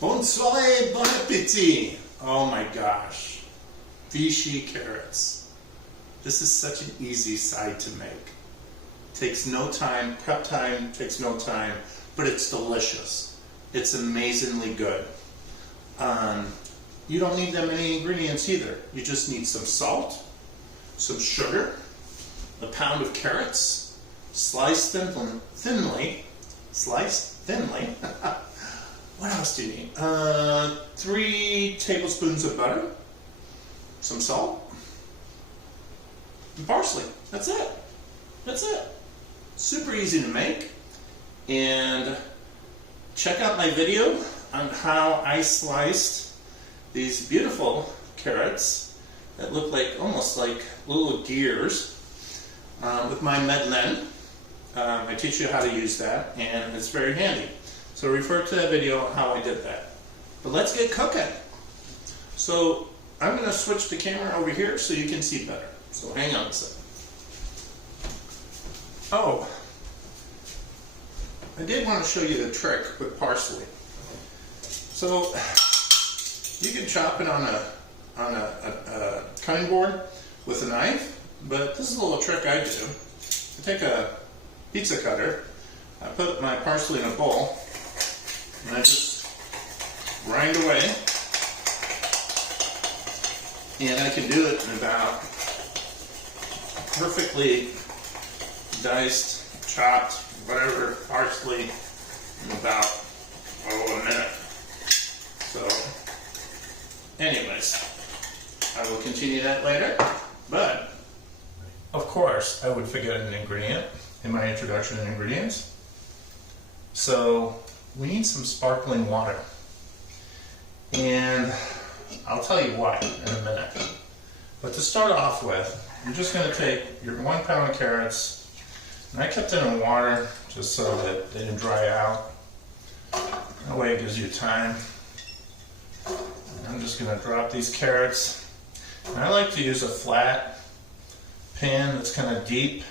Bonsoir, bon appétit! Oh my gosh. Vichy carrots. This is such an easy side to make. Takes no time, prep time takes no time, but it's delicious. It's amazingly good. You don't need that many ingredients either. You just need some salt, some sugar, a pound of carrots, sliced thinly. What else do you need? 3 tablespoons of butter, some salt, and parsley. That's it. That's it. Super easy to make. And check out my video on how I sliced these beautiful carrots that look like almost like little gears with my Mandoline. I teach you how to use that, and it's very handy. So refer to that video on how I did that. But let's get cooking. So I'm going to switch the camera over here so you can see better. So hang on a second. Oh, I did want to show you the trick with parsley. So you can chop it on a cutting board with a knife, but this is a little trick I do. I take a pizza cutter, I put my parsley in a bowl, and I just grind away. And I can do it in about perfectly diced, chopped, whatever, parsley in about, a minute. So, anyways, I will continue that later. But, of course, I would forget an ingredient in my introduction to ingredients. So, we need some sparkling water. And I'll tell you why in a minute. But to start off with, you're just going to take your 1 pound of carrots, and I kept them in water just so that they didn't dry out. That way it gives you time. And I'm just going to drop these carrots. And I like to use a flat pan that's kind of deep.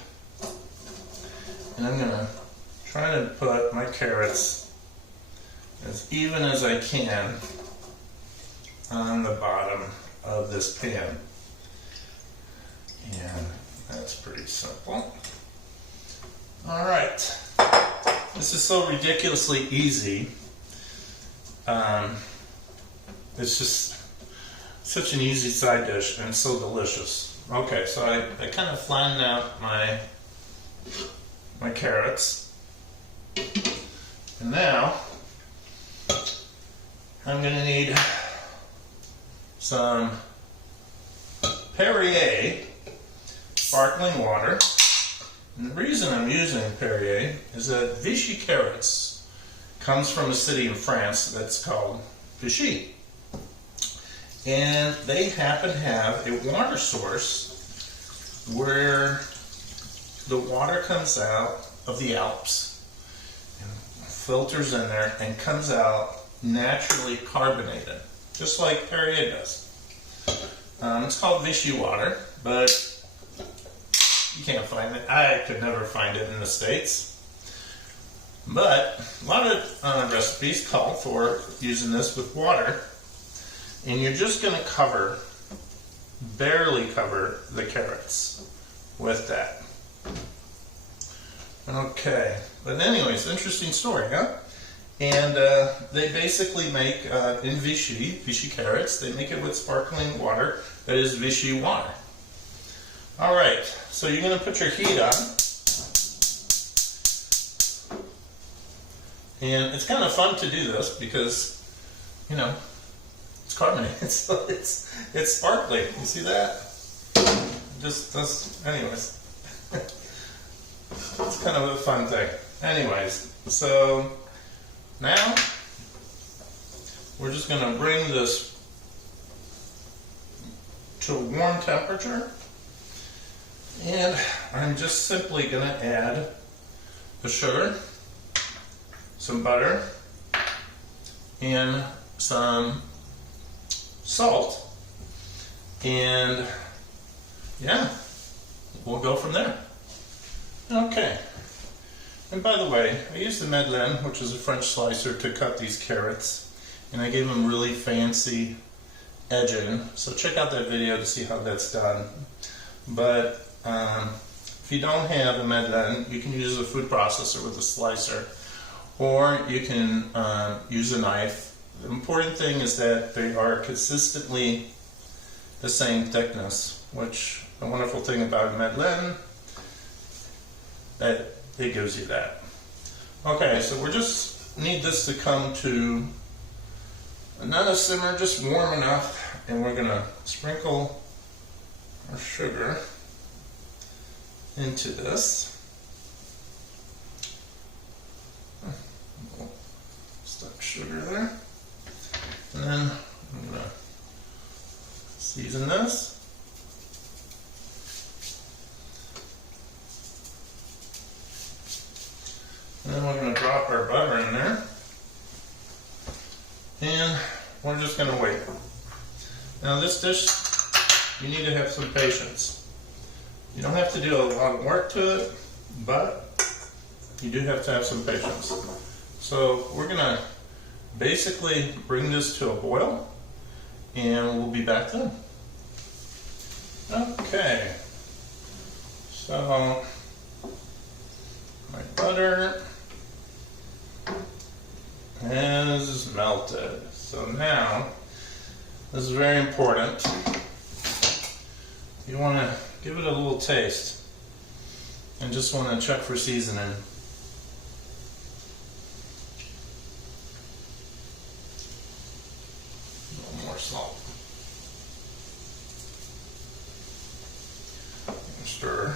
And I'm going to try to put my carrots as even as I can on the bottom of this pan. And that's pretty simple. Alright, this is so ridiculously easy. It's just such an easy side dish and so delicious. Okay, so I kind of flattened out my carrots. And now I'm going to need some Perrier sparkling water. And the reason I'm using Perrier is that Vichy carrots comes from a city in France that's called Vichy. And they happen to have a water source where the water comes out of the Alps and filters in there and comes out naturally carbonated, just like Perrier does. It's called Vichy water, but you can't find it. I could never find it in the States. But a lot of recipes call for using this with water. And you're just going to barely cover the carrots with that. Okay. But anyways, interesting story, huh? And they basically make, in Vichy carrots, they make it with sparkling water that is Vichy water. Alright, so you're going to put your heat on. And it's kind of fun to do this because, it's carbonated, so it's sparkly. You see that? Anyways. It's kind of a fun thing. Anyways, so now we're just going to bring this to a warm temperature. And I'm just simply going to add the sugar, some butter, and some salt. And yeah, we'll go from there. Okay. And by the way, I used the Mandoline, which is a French slicer, to cut these carrots. and I gave them really fancy edging. So check out that video to see how that's done. But if you don't have a Mandoline, you can use a food processor with a slicer, or you can use a knife. The important thing is that they are consistently the same thickness, which the wonderful thing about a Mandoline, that it gives you that. Okay, so we just need this to come to not a simmer, just warm enough, and we're gonna sprinkle our sugar into this. Stuck sugar there. And then I'm gonna season this. And then we're going to drop our butter in there. And we're just going to wait. Now this dish, you need to have some patience. You don't have to do a lot of work to it, but you do have to have some patience. So we're going to basically bring this to a boil, and we'll be back then. Okay. So my butter has melted. So now, this is very important. You want to give it a little taste and just want to check for seasoning. A little more salt. Stir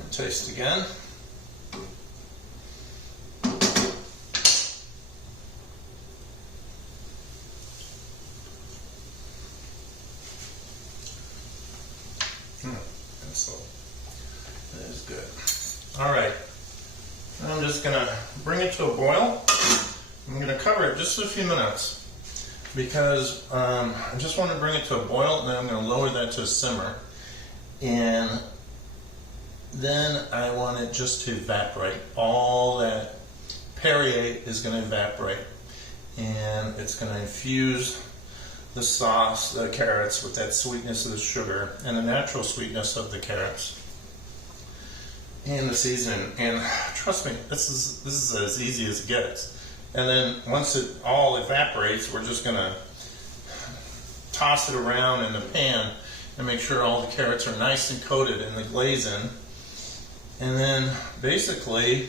and taste again. That is good. All right, I'm just gonna bring it to a boil. I'm gonna cover it just a few minutes because I just want to bring it to a boil, and then I'm gonna lower that to a simmer, and then I want it just to evaporate. All that Perrier is gonna evaporate, and it's gonna infuse the sauce, the carrots, with that sweetness of the sugar and the natural sweetness of the carrots and the seasoning. And trust me, this is as easy as it gets. And then once it all evaporates, we're just gonna toss it around in the pan and make sure all the carrots are nice and coated in the glazing. And then basically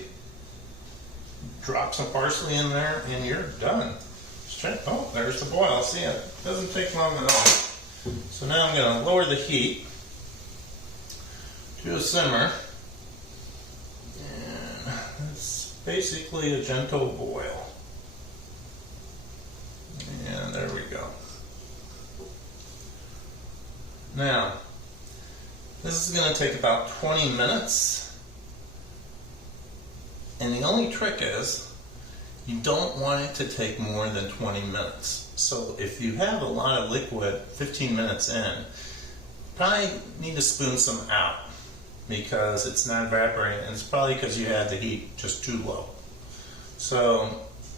drop some parsley in there and you're done. Oh, there's the boil. See, it doesn't take long at all. So now I'm going to lower the heat to a simmer, and it's basically a gentle boil. And there we go. Now, this is going to take about 20 minutes, and the only trick is you don't want it to take more than 20 minutes. So if you have a lot of liquid 15 minutes in, probably need to spoon some out because it's not evaporating, and it's probably because you had the heat just too low. So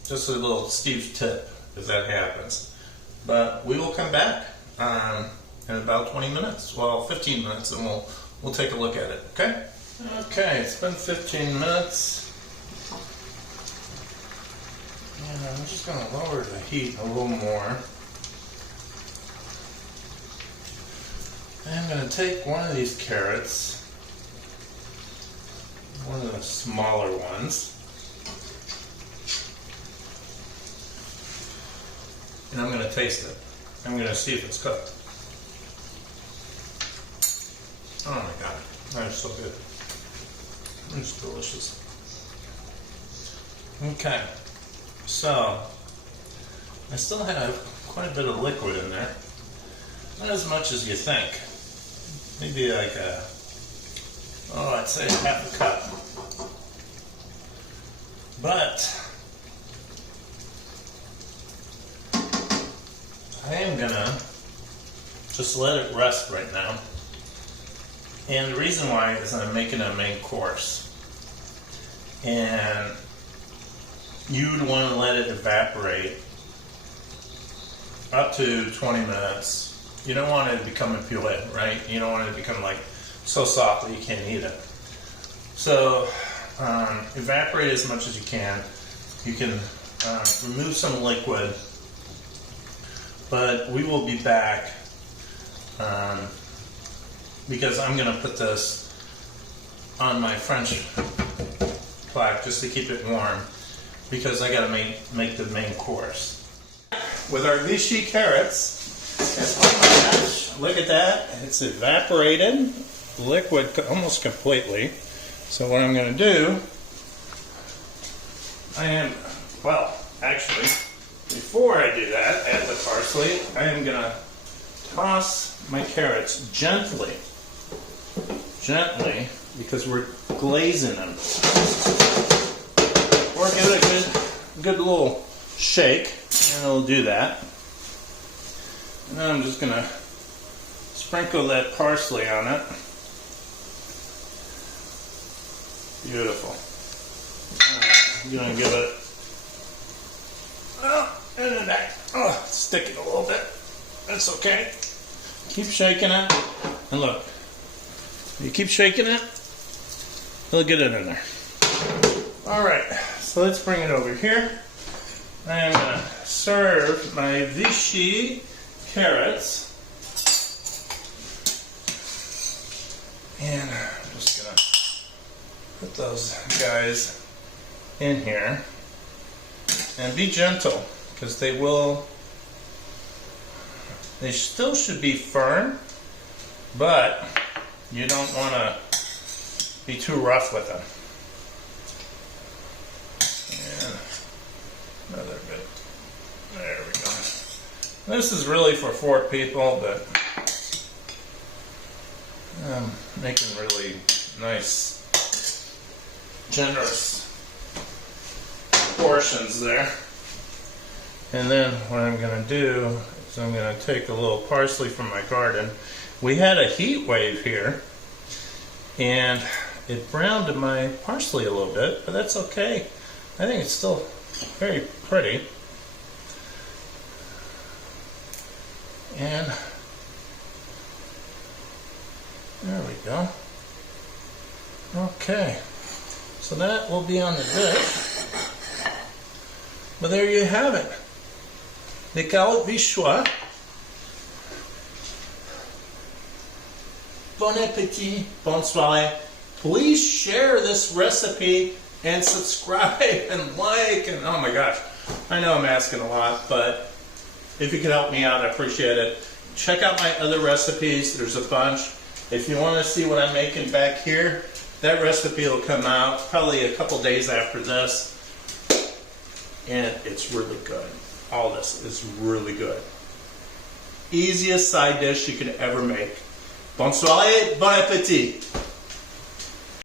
just a little Steve's tip if that happens. But we will come back in about 20 minutes, well 15 minutes, and we'll take a look at it, okay? Okay, it's been 15 minutes. And I'm just going to lower the heat a little more. I'm going to take one of these carrots, one of the smaller ones, and I'm going to taste it. I'm going to see if it's cooked. Oh my god, that is so good. It's delicious. Okay. So, I still have quite a bit of liquid in there. Not as much as you think. Maybe like I'd say half a cup. But, I am gonna just let it rest right now. And the reason why is I'm making a main course. And you'd want to let it evaporate up to 20 minutes. You don't want it to become a puree, right? You don't want it to become like so soft that you can't eat it. So evaporate as much as you can. You can remove some liquid, but we will be back because I'm going to put this on my French plaque just to keep it warm, because I got to make the main course. With our Vichy carrots, and oh my gosh, look at that, it's evaporated, liquid almost completely. So what I'm going to do, actually, before I do that, add the parsley, I am going to toss my carrots gently, because we're glazing them. Or give it a good little shake, and it'll do that. And then I'm just going to sprinkle that parsley on it. Beautiful. I'm going to give it, stick it a little bit. That's okay. Keep shaking it. And look, you keep shaking it, it'll get it in there. Alright, so let's bring it over here. I'm going to serve my Vichy carrots. And I'm just going to put those guys in here. And be gentle, because they still should be firm, but you don't want to be too rough with them. And another bit. There we go. This is really for 4 people, but I'm making really nice, generous portions there. And then what I'm going to do is I'm going to take a little parsley from my garden. We had a heat wave here, and it browned my parsley a little bit, but that's okay. I think it's still very pretty. And there we go. Okay, so that will be on the dish. But there you have it. Les carottes vichois. Bon appétit, bonne soirée. Please share this recipe and subscribe and like, and oh my gosh, I know I'm asking a lot, but if you could help me out, I appreciate it. Check out my other recipes, there's a bunch. If you want to see what I'm making back here, that recipe will come out probably a couple days after this, and it's really good. All this is really good. Easiest side dish you could ever make. Bonne soirée, bon appétit.